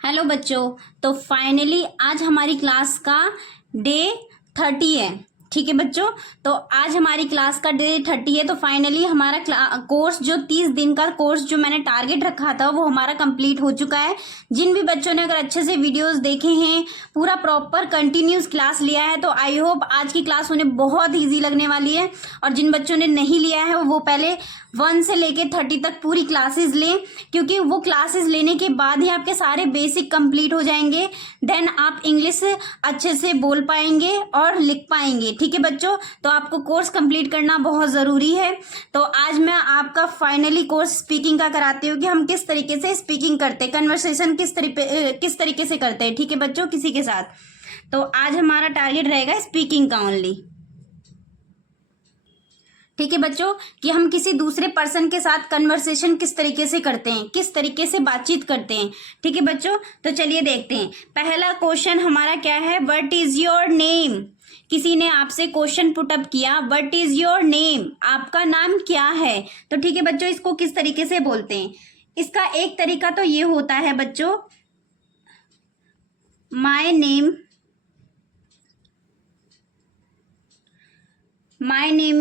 Hello बच्चों। तो finally आज हमारी क्लास का डे 30 है। ठीक है बच्चों, तो आज हमारी क्लास का डे 30 है। तो फाइनली हमारा कोर्स जो 30 दिन का कोर्स जो मैंने टारगेट रखा था वो हमारा कंप्लीट हो चुका है। जिन भी बच्चों ने अगर अच्छे से वीडियोस देखे हैं, पूरा प्रॉपर कंटिन्यूस क्लास लिया है, तो आई होप आज की क्लास उन्हें बहुत ईजी लगने वाली है। और जिन बच्चों ने नहीं लिया है वो पहले 1 से लेके 30 तक पूरी क्लासेस लें, क्योंकि वो क्लासेस लेने के बाद ही आपके सारे बेसिक कंप्लीट हो जाएंगे। देन आप इंग्लिश अच्छे से बोल पाएंगे और लिख पाएंगे। ठीक है बच्चों, तो आपको कोर्स कंप्लीट करना बहुत ज़रूरी है। तो आज मैं आपका फाइनली कोर्स स्पीकिंग का कराती हूँ कि हम किस तरीके से स्पीकिंग करते हैं, कन्वर्सेशन किस तरीके से करते हैं। ठीक है बच्चों, किसी के साथ। तो आज हमारा टारगेट रहेगा स्पीकिंग का ओनली। ठीक है बच्चों, कि हम किसी दूसरे पर्सन के साथ कन्वर्सेशन किस तरीके से करते हैं, किस तरीके से बातचीत करते हैं। ठीक है बच्चों, तो चलिए देखते हैं। पहला क्वेश्चन हमारा क्या है, व्हाट इज योर नेम। किसी ने आपसे क्वेश्चन पुटअप किया, व्हाट इज योर नेम, आपका नाम क्या है। तो ठीक है बच्चों, इसको किस तरीके से बोलते हैं। इसका एक तरीका तो ये होता है बच्चों, my name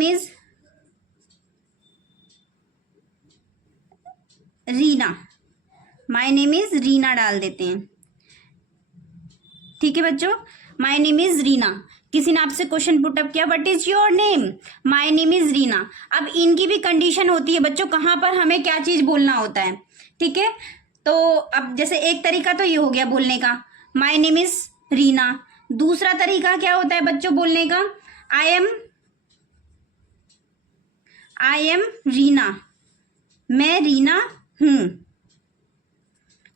is Reena. My name is Reena डाल देते हैं। ठीक है बच्चों, माई नेम इज रीना। किसी ने आपसे क्वेश्चन पुटअप किया, what is your name, my name is Reena. अब इनकी भी कंडीशन होती है बच्चों, कहाँ पर हमें क्या चीज बोलना होता है। ठीक है, तो अब जैसे एक तरीका तो ये हो गया बोलने का, माई नेम इज रीना। दूसरा तरीका क्या होता है बच्चों बोलने का, आई एम रीना, मैं रीना हूं।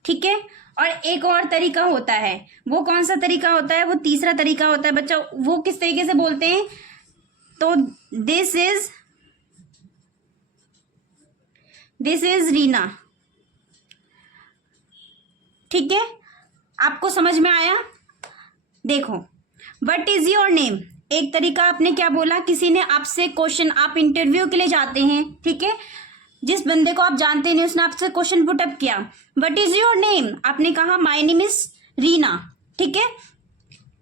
ठीक है, और एक और तरीका होता है, वो कौन सा तरीका होता है, वो तीसरा तरीका होता है बच्चा। वो किस तरीके से बोलते हैं, तो दिस इज रीना। ठीक है, आपको समझ में आया। देखो, व्हाट इज योर नेम, एक तरीका आपने क्या बोला, किसी ने आपसे क्वेश्चन, आप इंटरव्यू के लिए जाते हैं, ठीक है, जिस बंदे को आप जानते नहीं उसने आपसे क्वेश्चन पुटअप किया, व्हाट इज योर नेम, आपने कहा माय नेम इज रीना। ठीक है,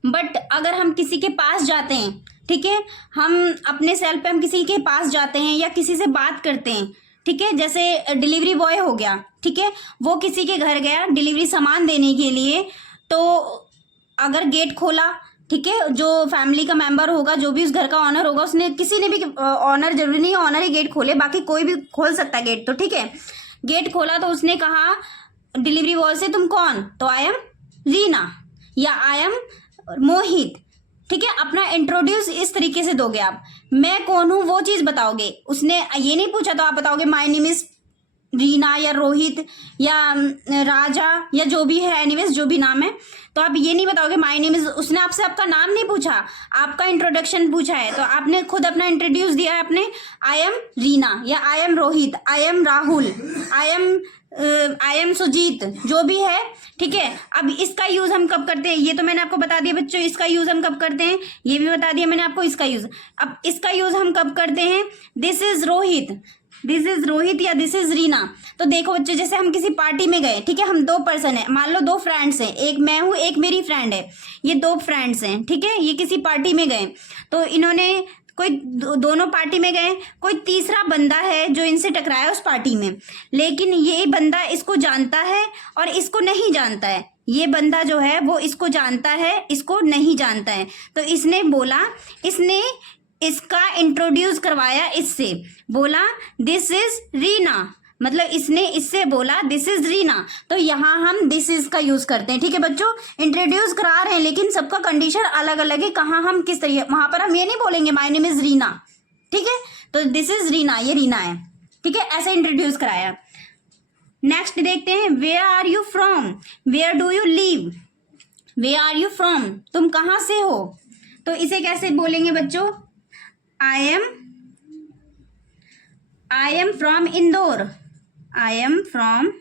बट अगर हम किसी के पास जाते हैं, ठीक है, हम अपने सेल पे हम किसी के पास जाते हैं या किसी से बात करते हैं, ठीक है, जैसे डिलीवरी बॉय हो गया, ठीक है, वो किसी के घर गया डिलीवरी सामान देने के लिए, तो अगर गेट खोला, ठीक है, जो फैमिली का मेंबर होगा, जो भी उस घर का ऑनर होगा, उसने, किसी ने भी, ऑनर जरूरी नहीं है ऑनर ही गेट खोले, बाकी कोई भी खोल सकता है गेट। तो ठीक है, गेट खोला तो उसने कहा डिलीवरी बॉय से, तुम कौन, तो आई एम रीना या आई एम मोहित। ठीक है, अपना इंट्रोड्यूस इस तरीके से दोगे आप, मैं कौन हूं वो चीज बताओगे। उसने ये नहीं पूछा तो आप बताओगे माय नेम इज रीना या रोहित या राजा या जो भी है, एनीवेज जो भी नाम है, तो आप ये नहीं बताओगे माय नेम इज। उसने आपसे आपका नाम नहीं पूछा, आपका इंट्रोडक्शन पूछा है, तो आपने खुद अपना इंट्रोड्यूस दिया है, आपने आई एम रीना या I am Rohit, I am Rahul, I am Sujeet, जो भी है। ठीक है, अब इसका यूज हम कब करते हैं, ये तो मैंने आपको बता दिया बच्चों, इसका यूज हम कब करते हैं, ये भी बता दिया मैंने आपको इसका यूज। अब इसका यूज हम कब करते हैं, दिस इज रोहित या दिस इज रीना। तो देखो बच्चों, जैसे हम किसी पार्टी में गए, ठीक है, हम 2 पर्सन हैं, मान लो 2 फ्रेंड्स हैं, एक मैं हूं एक मेरी फ्रेंड है, ये 2 फ्रेंड्स हैं, ठीक है, ये किसी पार्टी में गए, तो इन्होंने कोई दोनों पार्टी में गए, कोई तीसरा बंदा है जो इनसे टकराया उस पार्टी में, लेकिन ये बंदा इसको जानता है और इसको नहीं जानता है। ये बंदा जो है वो इसको जानता है, इसको नहीं जानता है, तो इसने बोला, इसने इसका इंट्रोड्यूस करवाया, इससे बोला दिस इज रीना, मतलब इसने इससे बोला दिस इज रीना, तो यहाँ हम दिस इज का यूज करते हैं। ठीक है बच्चों, इंट्रोड्यूस करा रहे हैं लेकिन सबका कंडीशन अलग अलग है, कहाँ हम किस तरीके, वहां पर हम ये नहीं बोलेंगे माय नेम इज रीना, ठीक है, तो दिस इज रीना, ये रीना है, ठीक है, ऐसे इंट्रोड्यूस कराया। नेक्स्ट देखते हैं, where are you from, where do you live, where are you from, तुम कहाँ से हो, तो इसे कैसे बोलेंगे बच्चों, I am from Indore, I am from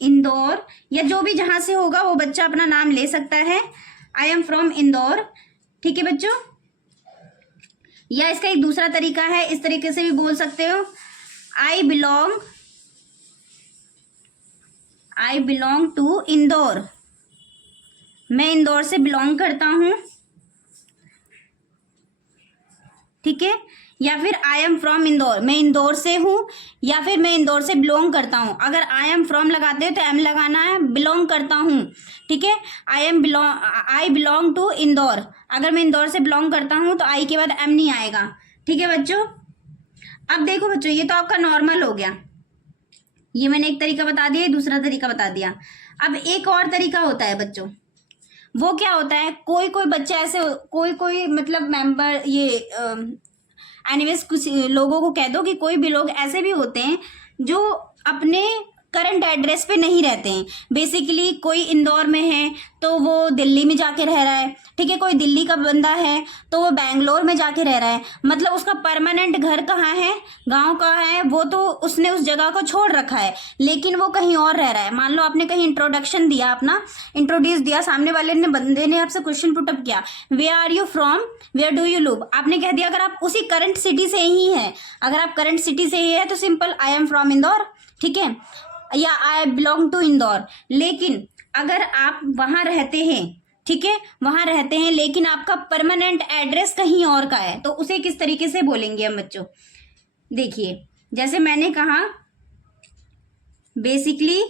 Indore, या जो भी जहां से होगा वो बच्चा अपना नाम ले सकता है, आई एम फ्रॉम इंदौर। ठीक है बच्चों, या इसका एक दूसरा तरीका है, इस तरीके से भी बोल सकते हो, आई आई बिलोंग टू इंदौर, मैं इंदौर से बिलोंग करता हूँ, ठीक है। या फिर आई एम फ्रॉम इंदौर, मैं इंदौर से हूँ, या फिर मैं इंदौर से बिलोंग करता हूँ। अगर आई एम फ्रॉम लगाते हैं तो एम लगाना है, बिलोंग करता हूँ, ठीक है। आई बिलोंग टू इंदौर, अगर मैं इंदौर से बिलोंग करता हूँ तो आई के बाद एम नहीं आएगा, ठीक है बच्चों। अब देखो बच्चों, ये तो आपका नॉर्मल हो गया, ये मैंने एक तरीका बता दिया, दूसरा तरीका बता दिया। अब एक और तरीका होता है बच्चों, वो क्या होता है, कोई कोई बच्चा ऐसे, कोई कोई मतलब मेंबर, ये एनीवेज कुछ लोगों को कह दो कि कोई भी लोग ऐसे भी होते हैं जो अपने करंट एड्रेस पे नहीं रहते हैं। बेसिकली कोई इंदौर में है तो वो दिल्ली में जाके रह रहा है, ठीक है। कोई दिल्ली का बंदा है तो वो बेंगलोर में जाके रह रहा है, मतलब उसका परमानेंट घर कहाँ है, गांव कहाँ है, वो तो उसने उस जगह को छोड़ रखा है, लेकिन वो कहीं और रह रहा है। मान लो आपने कहीं इंट्रोडक्शन दिया, अपना इंट्रोड्यूस दिया, सामने वाले ने बंदे ने आपसे क्वेश्चन पुटअप किया, where are you from, where do you live, आपने कह दिया अगर आप उसी करंट सिटी से ही है, अगर आप करंट सिटी से ही है तो simple I am from Indore, ठीक है, या आई बिलोंग टू इंदौर। लेकिन अगर आप वहां रहते हैं, ठीक है, वहां रहते हैं लेकिन आपका परमानेंट एड्रेस कहीं और का है, तो उसे किस तरीके से बोलेंगे हम बच्चों। देखिए जैसे मैंने कहा, basically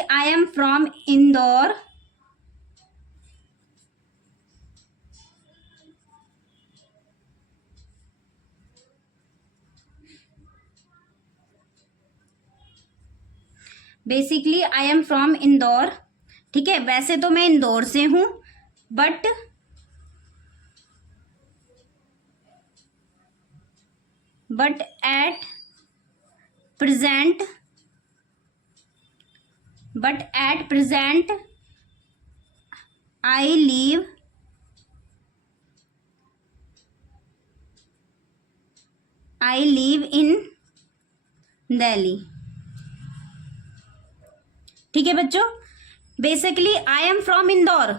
I am from Indore, basically I am from Indore, ठीक है। वैसे तो मैं इंदौर से हूं, but at present I live in Delhi, ठीक है बच्चों। Basically I am from Indore,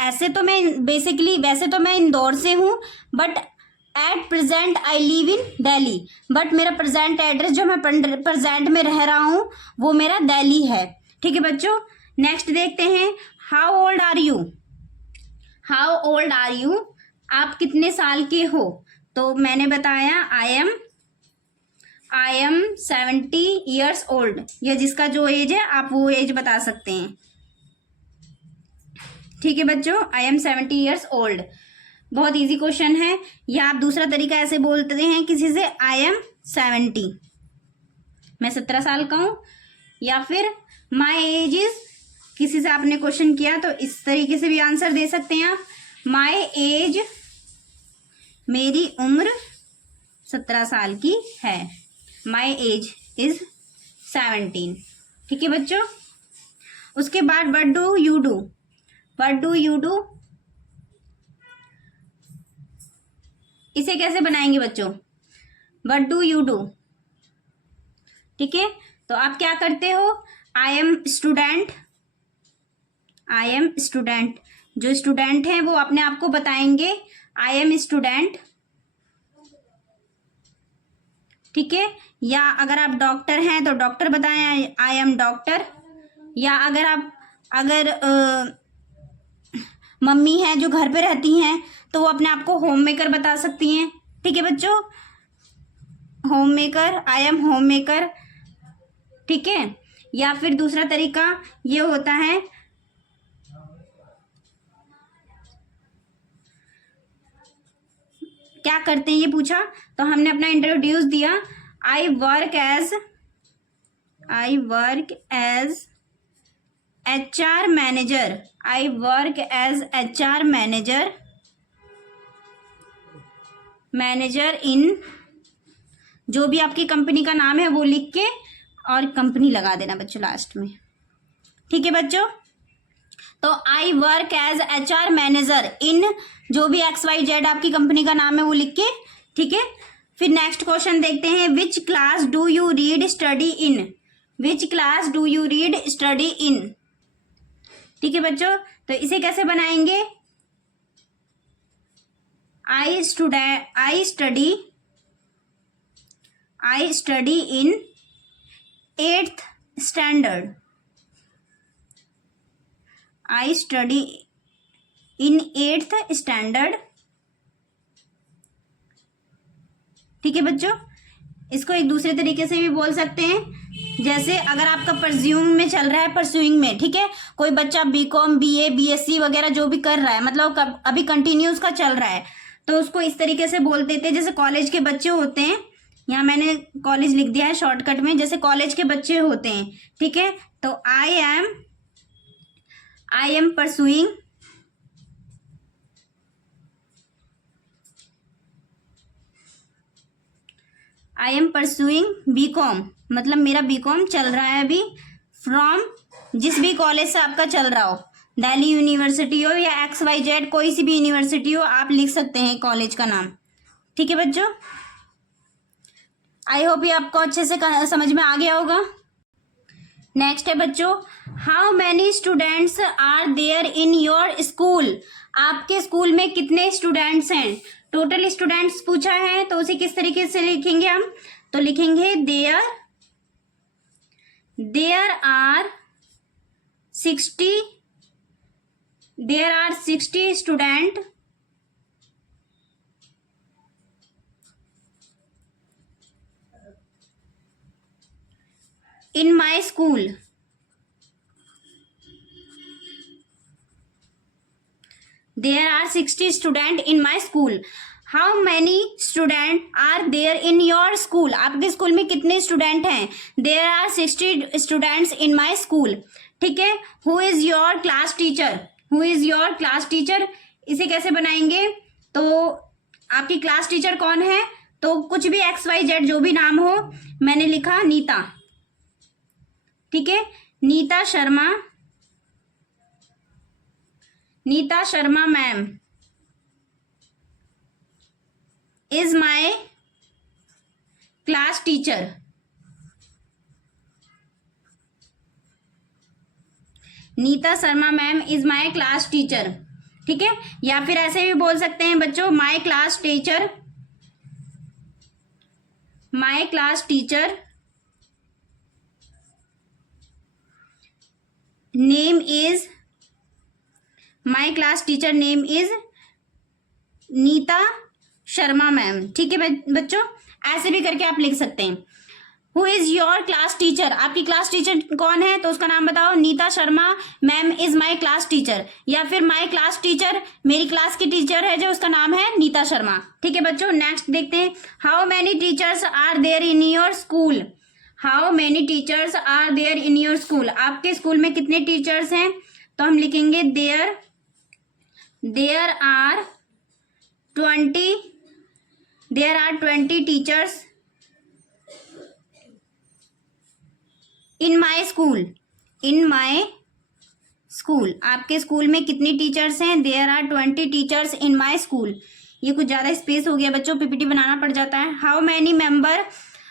ऐसे तो मैं बेसिकली, वैसे तो मैं इंदौर से हूं, but at present I live in Delhi, but मेरा प्रेजेंट एड्रेस जो मैं प्रेजेंट में रह रहा हूं वो मेरा दिल्ली है, ठीक है बच्चों। नेक्स्ट देखते हैं, how old are you, how old are you, आप कितने साल के हो, तो मैंने बताया आई एम 70 ईयर्स ओल्ड, या जिसका जो एज है आप वो एज बता सकते हैं, ठीक है बच्चों। आई एम 70 ईयर्स ओल्ड, बहुत इजी क्वेश्चन है। या आप दूसरा तरीका ऐसे बोलते हैं किसी से, आई एम 70, मैं 17 साल का हूं, या फिर माई एज इज, किसी से आपने क्वेश्चन किया तो इस तरीके से भी आंसर दे सकते हैं आप, माई एज, मेरी उम्र 17 साल की है, माई एज इज 17, ठीक है बच्चों। उसके बाद what do you do, what do you do, इसे कैसे बनाएंगे बच्चों, व्हाट डू यू डू, ठीक है। तो आप क्या करते हो, I am student, I am student, जो स्टूडेंट है वो अपने आप को बताएंगे आई एम स्टूडेंट, ठीक है। या अगर आप डॉक्टर हैं तो डॉक्टर बताएं आई एम डॉक्टर, या अगर मम्मी हैं जो घर पे रहती हैं तो वो अपने आप को होम मेकर बता सकती हैं, ठीक है बच्चों, home maker, I am home maker, ठीक है। या फिर दूसरा तरीका ये होता है, क्या करते हैं ये पूछा तो हमने अपना इंट्रोड्यूस दिया, I work as HR manager, I work as HR manager in, जो भी आपकी कंपनी का नाम है वो लिख के और कंपनी लगा देना बच्चों लास्ट में, ठीक है बच्चों। तो I work as HR manager in, जो भी XYZ आपकी कंपनी का नाम है वो लिख के, ठीक है। फिर नेक्स्ट क्वेश्चन देखते हैं, which class do you read study in, which class do you read study in, ठीक है बच्चों। तो इसे कैसे बनाएंगे, I study I study in 8th standard. I study in 8th standard. ठीक है बच्चों, इसको एक दूसरे तरीके से भी बोल सकते हैं। जैसे अगर आपका परज्यूम में चल रहा है, परस्यूइंग में, ठीक है, कोई बच्चा बीकॉम, बीए, बीएससी वगैरह जो भी कर रहा है, मतलब अभी कंटिन्यूस का चल रहा है, तो उसको इस तरीके से बोल देते हैं। जैसे कॉलेज के बच्चे होते हैं, यहाँ मैंने कॉलेज लिख दिया है शॉर्टकट में, जैसे कॉलेज के बच्चे होते हैं, ठीक है, तो आई एम परसुइंग बीकॉम, मतलब मेरा बीकॉम चल रहा है अभी, फ्रॉम जिस भी कॉलेज से आपका चल रहा हो, दिल्ली यूनिवर्सिटी हो या XYZ कोई सी भी यूनिवर्सिटी हो, आप लिख सकते हैं कॉलेज का नाम। ठीक है बच्चों, आई होप ये आपको अच्छे से समझ में आ गया होगा। नेक्स्ट है बच्चों, how many students are there in your school. आपके स्कूल में कितने स्टूडेंट्स हैं? टोटल स्टूडेंट्स पूछा है, तो उसे किस तरीके से लिखेंगे हम? तो लिखेंगे there are 60 student in my school। There are 60 students in my school। How many students are there in your school? आपके स्कूल में कितने स्टूडेंट हैं? There are 60 students in my school। ठीक है, Who is your class teacher? Who is your class teacher? इसे कैसे बनाएंगे? तो आपकी क्लास टीचर कौन है? तो कुछ भी XYZ जो भी नाम हो, मैंने लिखा नीता। ठीक है, Neeta Sharma ma'am is my class teacher. Neeta Sharma ma'am is my class teacher. ठीक है, या फिर ऐसे भी बोल सकते हैं बच्चों, my class teacher name is Neeta Sharma ma'am. ठीक है बच्चों, ऐसे भी करके आप लिख सकते हैं। Who is your class teacher, आपकी क्लास टीचर कौन है? तो उसका नाम बताओ। Neeta Sharma ma'am is my class teacher, या फिर माय क्लास टीचर, मेरी क्लास की टीचर है जो उसका नाम है नीता शर्मा। ठीक है बच्चों, नेक्स्ट देखते हैं। How many teachers are there in your school. How many teachers are there in your school, आपके स्कूल में कितने टीचर्स हैं? तो हम लिखेंगे there are 20 teachers in my school. आपके स्कूल में कितनी टीचर्स हैं? There are 20 teachers in my school. ये कुछ ज्यादा स्पेस हो गया बच्चों, PPT बनाना पड़ जाता है।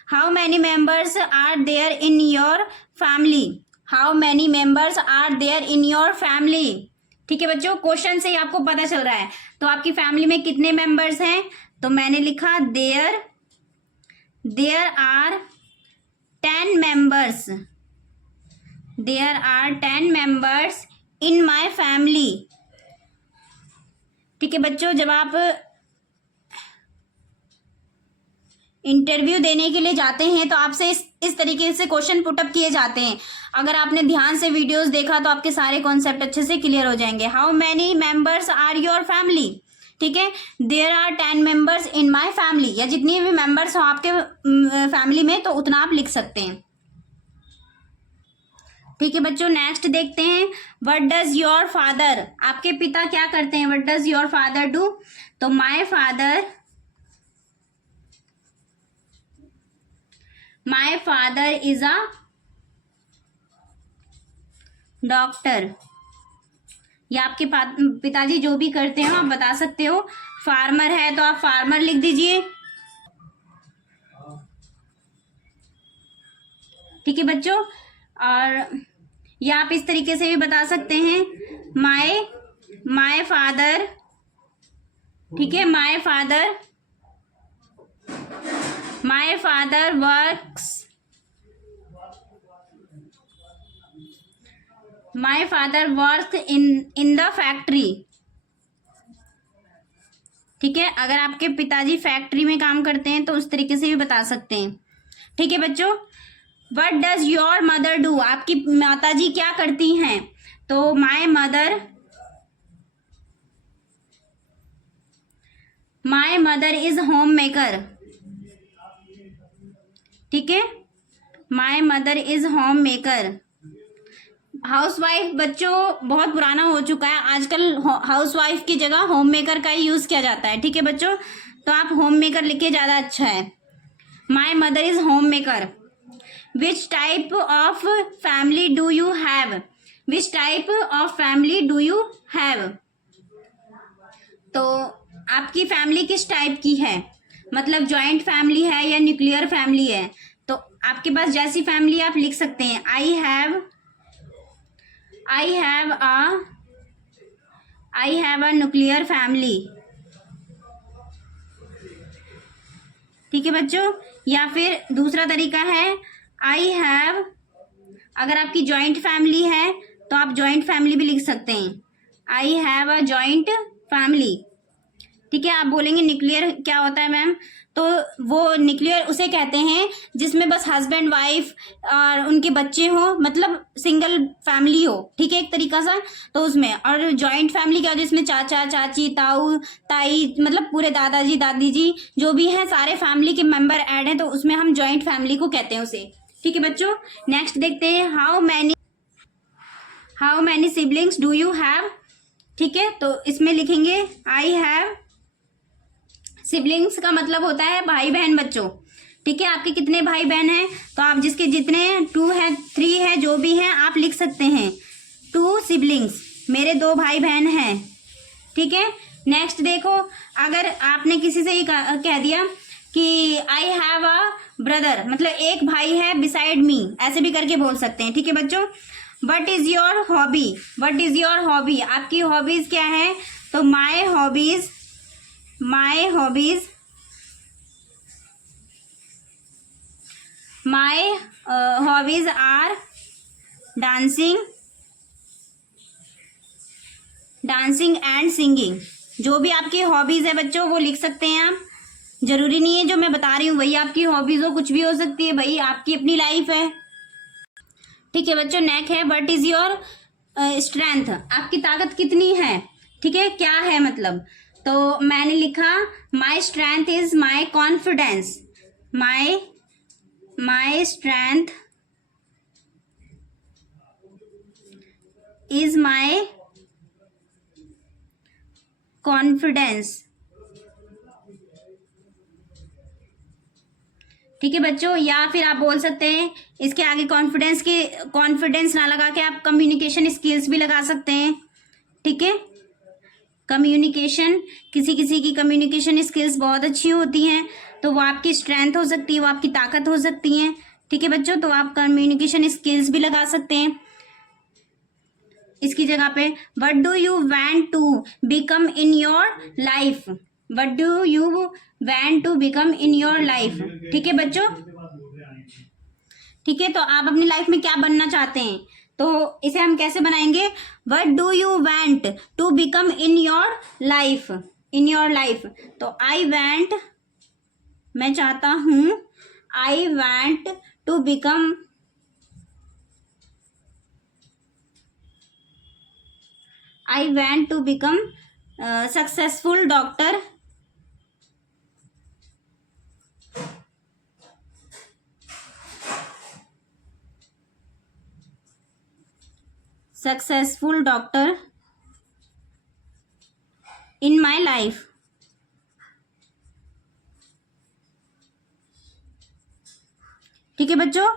How many members are there in your family. How many members are there in your family. ठीक है बच्चों, क्वेश्चन से ही आपको पता चल रहा है। तो आपकी फैमिली में कितने मेंबर्स हैं? तो मैंने लिखा there are 10 members. There are 10 members in my family. ठीक है बच्चों, जब आप इंटरव्यू देने के लिए जाते हैं तो आपसे इस तरीके से क्वेश्चन पुटअप किए जाते हैं। अगर आपने ध्यान से वीडियोस देखा तो आपके सारे कॉन्सेप्ट अच्छे से क्लियर हो जाएंगे। How many members are your family. ठीक है, there are 10 members in my family, या जितनी भी मेंबर्स हो आपके फैमिली में तो उतना आप लिख सकते हैं। ठीक है बच्चों, नेक्स्ट देखते हैं। व्हाट डज योर फादर, आपके पिता क्या करते हैं? What does your father do. तो my father is a doctor, या आपके पिताजी जो भी करते हो आप बता सकते हो। फार्मर है तो आप फार्मर लिख दीजिए। ठीक है बच्चों, और या आप इस तरीके से भी बता सकते हैं, माय फादर। ठीक है, my my father works in the factory. ठीक है, अगर आपके पिताजी फैक्ट्री में काम करते हैं तो उस तरीके से भी बता सकते हैं। ठीक है बच्चों, what does your mother do, आपकी माताजी क्या करती हैं? तो my mother is home maker. ठीक है, my mother is home maker. Housewife बच्चों बहुत पुराना हो चुका है, आजकल हाउसवाइफ की जगह होम मेकर का ही यूज किया जाता है। ठीक है बच्चों, तो आप होम मेकर लिखे ज्यादा अच्छा है। My mother is home maker. Which type of family do you have? Which type of family do you have? तो आपकी फैमिली किस टाइप की है, मतलब जॉइंट फैमिली है या न्यूक्लियर फैमिली है? तो आपके पास जैसी फैमिली आप लिख सकते हैं। I have a nuclear family. ठीक है बच्चों, या फिर दूसरा तरीका है आई हैव, अगर आपकी जॉइंट फैमिली है तो आप जॉइंट फैमिली भी लिख सकते हैं। I have a joint family. ठीक है, आप बोलेंगे न्यूक्लियर क्या होता है मैम? तो वो न्यूक्लियर उसे कहते हैं जिसमें बस हस्बैंड वाइफ और उनके बच्चे हो, मतलब सिंगल फैमिली हो। ठीक है, एक तरीका सा तो उसमें। और जॉइंट फैमिली क्या हो, जिसमें चाचा चाची ताऊ ताई, मतलब पूरे दादाजी दादी जी जो भी हैं सारे फैमिली के मेंबर ऐड हैं, तो उसमें हम जॉइंट फैमिली को कहते हैं उसे। ठीक है बच्चों, नेक्स्ट देखते हैं। How many siblings do you have? ठीक है, तो इसमें लिखेंगे आई हैव। सिबलिंग्स का मतलब होता है भाई बहन बच्चों। ठीक है, आपके कितने भाई बहन हैं? तो आप जिसके जितने 2 है 3 है जो भी हैं आप लिख सकते हैं 2 सिबलिंग्स, मेरे 2 भाई बहन हैं। ठीक है, नेक्स्ट देखो, अगर आपने किसी से ही कह दिया कि आई हैव अ ब्रदर, मतलब एक भाई है बिसाइड मी, ऐसे भी करके बोल सकते हैं। ठीक है बच्चों, what is your hobby? What is your hobby, आपकी हॉबीज क्या है? तो my hobbies are dancing and singing. जो भी आपकी हॉबीज है बच्चों वो लिख सकते हैं आप। जरूरी नहीं है जो मैं बता रही हूँ वही आपकी हॉबीज हो, कुछ भी हो सकती है भाई, आपकी अपनी लाइफ है। ठीक है बच्चों, नेक्स्ट है व्हाट इज योर स्ट्रेंथ, आपकी ताकत कितनी है? ठीक है, क्या है मतलब? तो मैंने लिखा my strength is my confidence. My strength is my confidence. ठीक है बच्चों, या फिर आप बोल सकते हैं इसके आगे कॉन्फिडेंस ना लगा के आप कम्युनिकेशन स्किल्स भी लगा सकते हैं। ठीक है, कम्युनिकेशन, किसी किसी की कम्युनिकेशन स्किल्स बहुत अच्छी होती हैं तो वो आपकी स्ट्रेंथ हो सकती है, वो आपकी ताकत हो सकती है। ठीक है बच्चों, तो आप कम्युनिकेशन स्किल्स भी लगा सकते हैं इसकी जगह पे। What do you want to become in your life? What do you want to become in your life? ठीक है बच्चों, ठीक है, तो आप अपनी लाइफ में क्या बनना चाहते हैं? तो इसे हम कैसे बनाएंगे? What do you want to become in your life? तो आई वांट, मैं चाहता हूं, I want to become successful doctor. Successful doctor in my life. ठीक है बच्चों,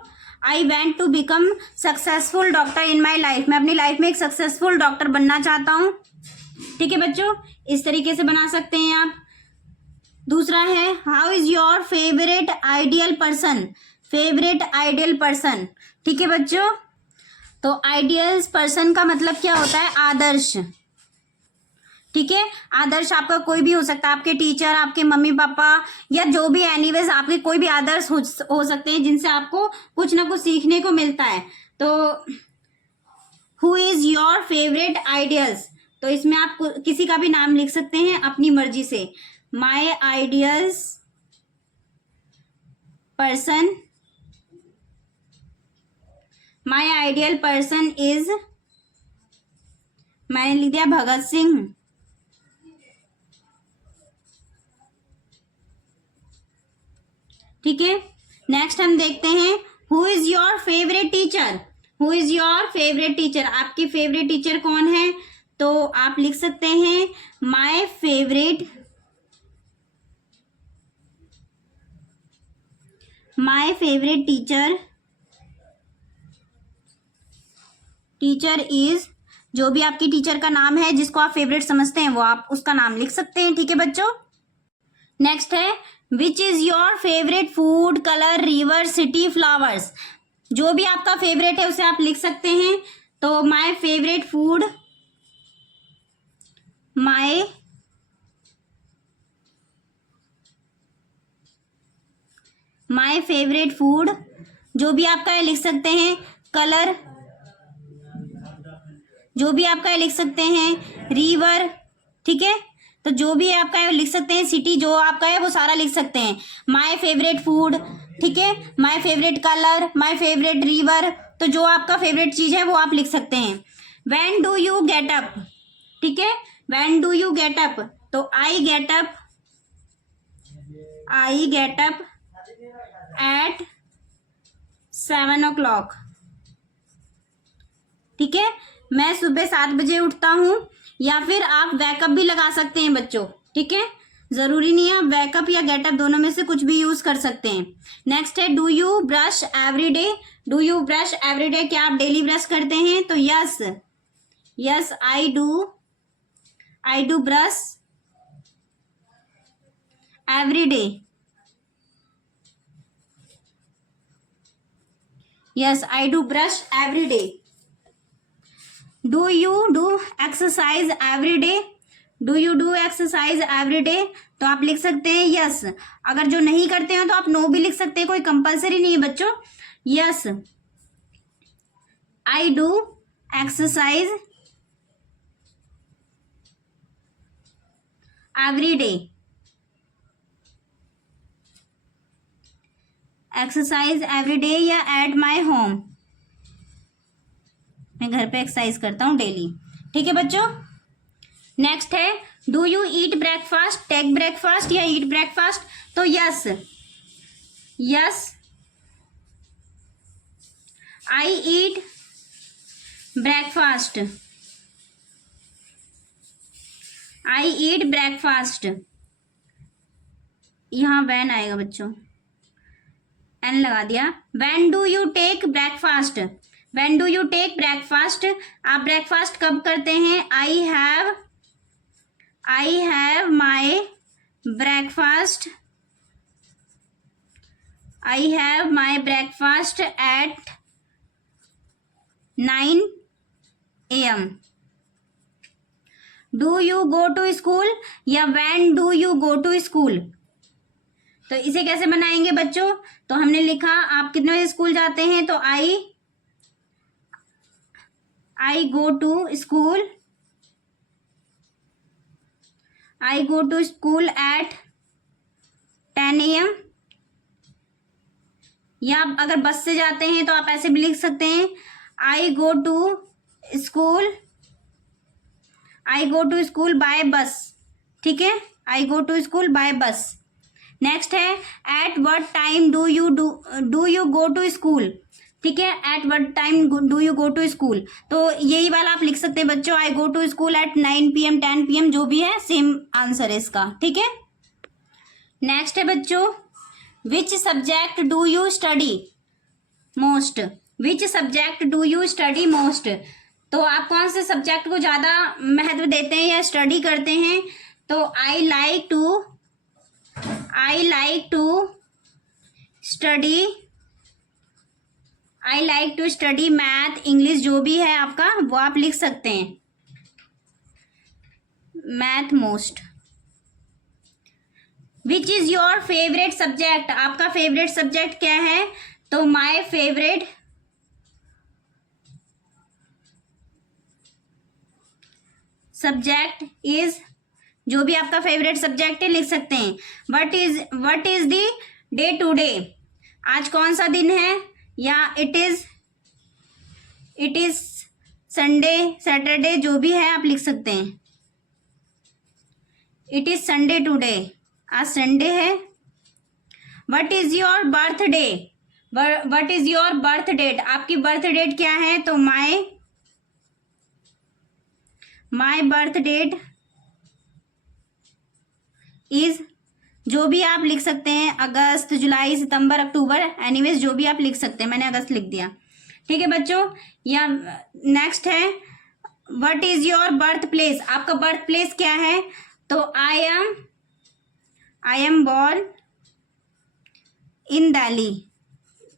I want to become successful doctor in my life, मैं अपनी life में एक सक्सेसफुल डॉक्टर बनना चाहता हूं। ठीक है बच्चों, इस तरीके से बना सकते हैं आप। दूसरा है how is your favourite ideal person? ठीक है बच्चों, तो आइडियल पर्सन का मतलब क्या होता है? आदर्श। ठीक है। आदर्श आपका कोई भी हो सकता है, आपके टीचर, आपके मम्मी पापा, या जो भी एनीवेज आपके कोई भी आदर्श हो सकते हैं जिनसे आपको कुछ ना कुछ सीखने को मिलता है। तो who is your favourite ideals, तो इसमें आप किसी का भी नाम लिख सकते हैं अपनी मर्जी से। My ideals person, my ideal person is, मैंने लिख दिया भगत सिंह। ठीक है। नेक्स्ट हम देखते हैं who is your favourite teacher, who is your favourite teacher, आपकी फेवरेट टीचर कौन है। तो आप लिख सकते हैं my favourite, my favourite teacher is, जो भी आपकी टीचर का नाम है जिसको आप फेवरेट समझते हैं वो आप उसका नाम लिख सकते हैं। ठीक है बच्चों। नेक्स्ट है विच is your favourite food, colour, river, city, flowers, जो भी आपका फेवरेट है उसे आप लिख सकते हैं। तो my favourite food, my favourite food, जो भी आपका है लिख सकते हैं। कलर, जो भी आपका है लिख सकते हैं। रिवर, ठीक है, तो जो भी आपका है लिख सकते हैं। सिटी, जो आपका है वो सारा लिख सकते हैं। माय फेवरेट फूड, ठीक है, my favourite colour, my favourite river, तो जो आपका फेवरेट चीज है वो आप लिख सकते हैं। When do you get up, ठीक है, when do you get up, तो I get up at 7 o'clock, ठीक है, मैं सुबह 7 बजे उठता हूँ। या फिर आप वैकअप भी लगा सकते हैं बच्चों, ठीक है, जरूरी नहीं है, आप वैकअप या गेटअप दोनों में से कुछ भी यूज कर सकते हैं। नेक्स्ट है do you brush every day, do you brush every day, क्या आप डेली ब्रश करते हैं। तो yes I do brush every day, yes I do brush every day. Do you do exercise every day, do you do exercise every day, तो आप लिख सकते हैं यस। अगर जो नहीं करते हैं तो आप नो भी लिख सकते हैं, कोई कंपलसरी नहीं है बच्चों। Yes I do exercise every day, exercise every day, या एट माई होम, मैं घर पे एक्सरसाइज करता हूँ डेली। ठीक है बच्चों। नेक्स्ट है do you eat breakfast, take breakfast या ईट ब्रेकफास्ट, तो yes I eat breakfast, I eat breakfast, यहाँ वैन आएगा बच्चों, एन लगा दिया। When do you take breakfast, when do you take breakfast, आप ब्रेकफास्ट कब करते हैं। I have my breakfast, I have my breakfast at 9 AM। Do you go to school या when do you go to school, तो इसे कैसे बनाएंगे बच्चों। तो हमने लिखा आप कितने बजे स्कूल जाते हैं, तो I go to school, I go to school at 10 AM। या अगर बस से जाते हैं तो आप ऐसे भी लिख सकते हैं I go to school by bus, ठीक है, I go to school by bus. Next है at what time do you go to school, ठीक है, at what time do you go to school, तो यही वाला आप लिख सकते हैं बच्चों, I go to school at 9 PM 10 PM, जो भी है सेम आंसर है इसका। ठीक है। नेक्स्ट है बच्चों which subject do you study most, which subject do you study most, तो आप कौन से सब्जेक्ट को ज्यादा महत्व देते हैं या स्टडी करते हैं। तो I like to study math, English, जो भी है आपका वो आप लिख सकते हैं। Math most. Which is your favourite subject, आपका फेवरेट सब्जेक्ट क्या है? तो माय फेवरेट सब्जेक्ट इज, जो भी आपका फेवरेट सब्जेक्ट है लिख सकते हैं। What is the day today, आज कौन सा दिन है, या इट इज संडे, सैटरडे, जो भी है आप लिख सकते हैं। इट इज संडे टुडे, आज संडे है। What is your birthday, what is your birth date, आपकी बर्थ डेट क्या है? तो माई बर्थ डेट इज, जो भी आप लिख सकते हैं, अगस्त, जुलाई, सितंबर, अक्टूबर, एनीवेज जो भी आप लिख सकते हैं। मैंने अगस्त लिख दिया, ठीक है बच्चों। या नेक्स्ट है what is your birth place, आपका बर्थ प्लेस क्या है? तो I am born in Delhi,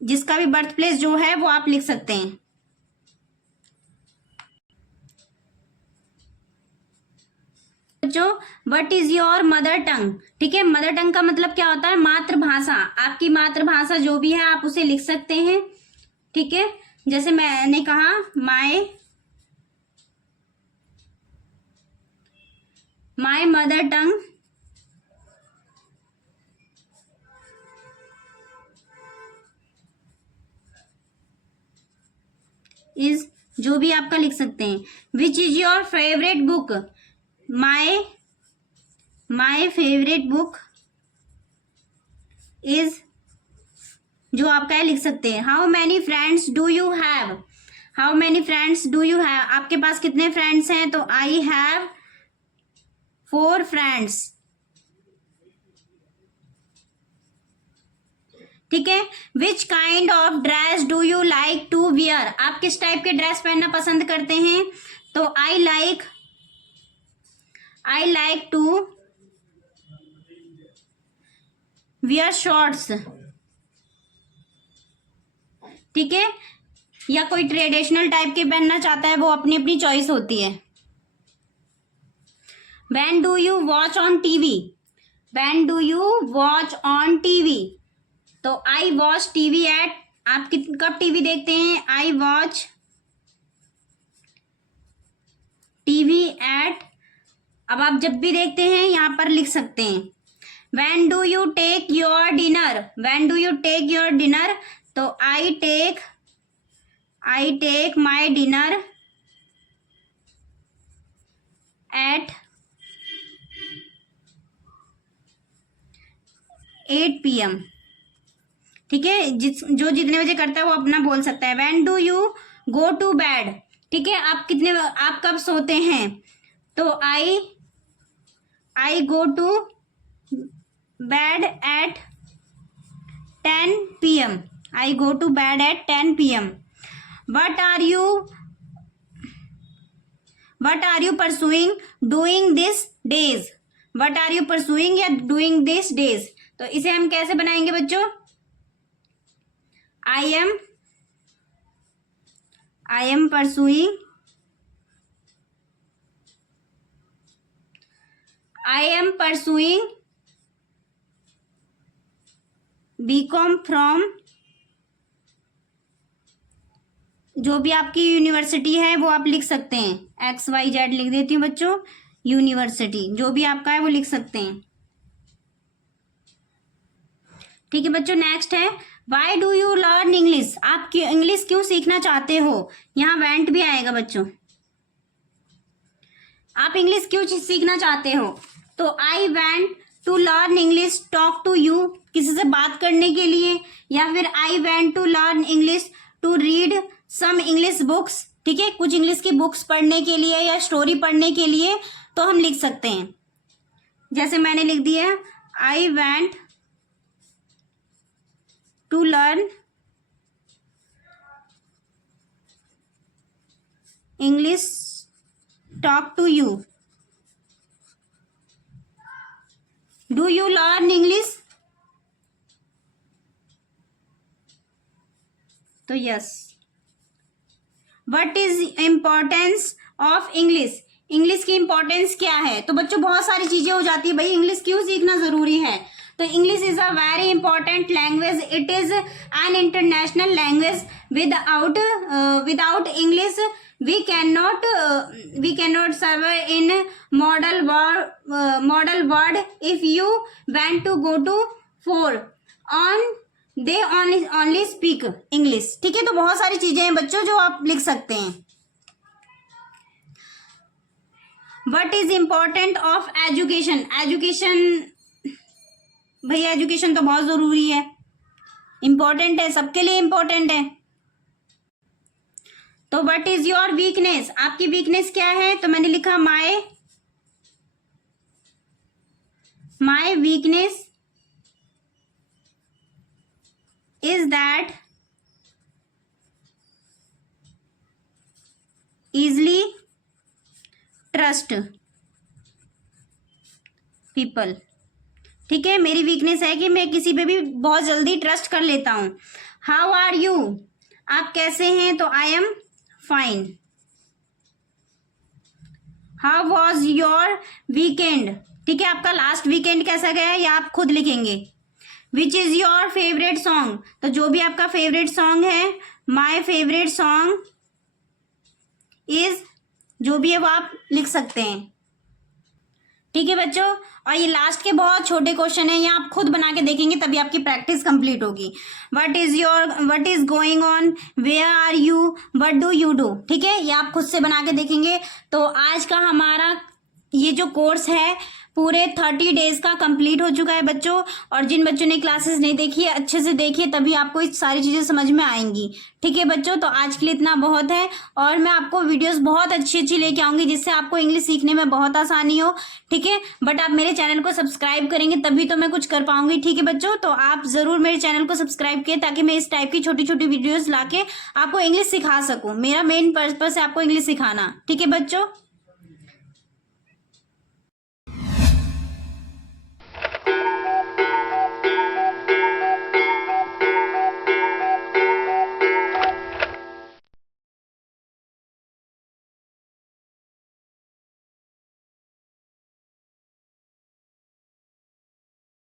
जिसका भी बर्थ प्लेस जो है वो आप लिख सकते हैं। बच्चों what is your mother tongue, ठीक है, मदर टंग का मतलब क्या होता है? मातृभाषा, आपकी मातृभाषा जो भी है आप उसे लिख सकते हैं, ठीक है। जैसे मैंने कहा माय मदर टंग इज, जो भी आपका लिख सकते हैं। विच is your favourite book, my favourite book is, जो आपका है लिख सकते हैं। How many friends do you have, how many friends do you have, आपके पास कितने फ्रेंड्स हैं? तो आई हैव 4 फ्रेंड्स, ठीक है। Which kind of dress do you like to wear, आप किस टाइप के ड्रेस पहनना पसंद करते हैं? तो I like to wear shorts, ठीक है। या कोई ट्रेडिशनल टाइप के पहनना चाहता है, वो अपनी अपनी चॉइस होती है। When do you watch on TV, when do you watch on TV, तो आई वॉच टीवी एट, आप कब टीवी देखते हैं? आई वॉच टीवी एट, अब आप जब भी देखते हैं यहां पर लिख सकते हैं। When do you take your dinner, when do you take your dinner, तो I take my dinner at 8 PM, ठीक है। जो जितने बजे करता है वो अपना बोल सकता है। When do you go to bed, ठीक है, आप कब सोते हैं? तो I go to bed at 10 PM, I go to bed at 10 PM। What are you pursuing doing these days, what are you pursuing या doing these days, तो इसे हम कैसे बनाएंगे बच्चों? I am pursuing BCom from, जो भी आपकी यूनिवर्सिटी है वो आप लिख सकते हैं। XYZ लिख देती हूँ बच्चों, यूनिवर्सिटी जो भी आपका है वो लिख सकते हैं, ठीक है बच्चों। नेक्स्ट है why do you learn English, आप इंग्लिश क्यों सीखना चाहते हो? यहाँ वेंट भी आएगा बच्चों, आप इंग्लिश क्यों सीखना चाहते हो? तो I went to learn English talk to you, किसी से बात करने के लिए, या फिर I went to learn English to read some English books, ठीक है, कुछ इंग्लिश की बुक्स पढ़ने के लिए या स्टोरी पढ़ने के लिए, तो हम लिख सकते हैं। जैसे मैंने लिख दिया I went to learn English talk to you, do you learn English, तो yes. What is importance of English, English की इंपॉर्टेंस क्या है। तो बच्चों बहुत सारी चीजें हो जाती है, भाई इंग्लिश क्यों सीखना जरूरी है। तो English is a very important language, it is an international language, without English we cannot survive in model world. If you want to go to for on they only speak English, ठीक है। तो बहुत सारी चीजें हैं बच्चों जो आप लिख सकते हैं। What is important of education? Education, भैया एजुकेशन तो बहुत जरूरी है, इंपॉर्टेंट है, सबके लिए इंपॉर्टेंट है। तो व्हाट इज योर वीकनेस, आपकी वीकनेस क्या है। तो मैंने लिखा my weakness is that easily trust people, ठीक है। मेरी वीकनेस है कि मैं किसी पे भी बहुत जल्दी ट्रस्ट कर लेता हूं। हाउ आर यू, आप कैसे हैं। तो I am fine. How was your weekend, ठीक है, आपका लास्ट वीकेंड कैसा गया है, या आप खुद लिखेंगे। विच इज योर फेवरेट सॉन्ग, तो जो भी आपका फेवरेट सॉन्ग है, माई फेवरेट सॉन्ग इज, जो भी है वो आप लिख सकते हैं, ठीक है बच्चों। और ये लास्ट के बहुत छोटे क्वेश्चन है, ये आप खुद बना के देखेंगे तभी आपकी प्रैक्टिस कंप्लीट होगी। What is going on, where are you, what do you do, ठीक है, ये आप खुद से बना के देखेंगे। तो आज का हमारा ये जो कोर्स है पूरे 30 डेज का कंप्लीट हो चुका है बच्चों। और जिन बच्चों ने क्लासेस नहीं देखी है अच्छे से देखिए, तभी आपको ये सारी चीजें समझ में आएंगी, ठीक है बच्चों। तो आज के लिए इतना बहुत है, और मैं आपको वीडियोस बहुत अच्छी लेके आऊंगी जिससे आपको इंग्लिश सीखने में बहुत आसानी हो, ठीक है। बट आप मेरे चैनल को सब्सक्राइब करेंगे तभी तो मैं कुछ कर पाऊंगी, ठीक है बच्चों। तो आप जरूर मेरे चैनल को सब्सक्राइब किए ताकि मैं इस टाइप की छोटी छोटी वीडियोज ला के आपको इंग्लिश सिखा सकूं। मेरा मेन पर्पस है आपको इंग्लिश सिखाना, ठीक है बच्चों।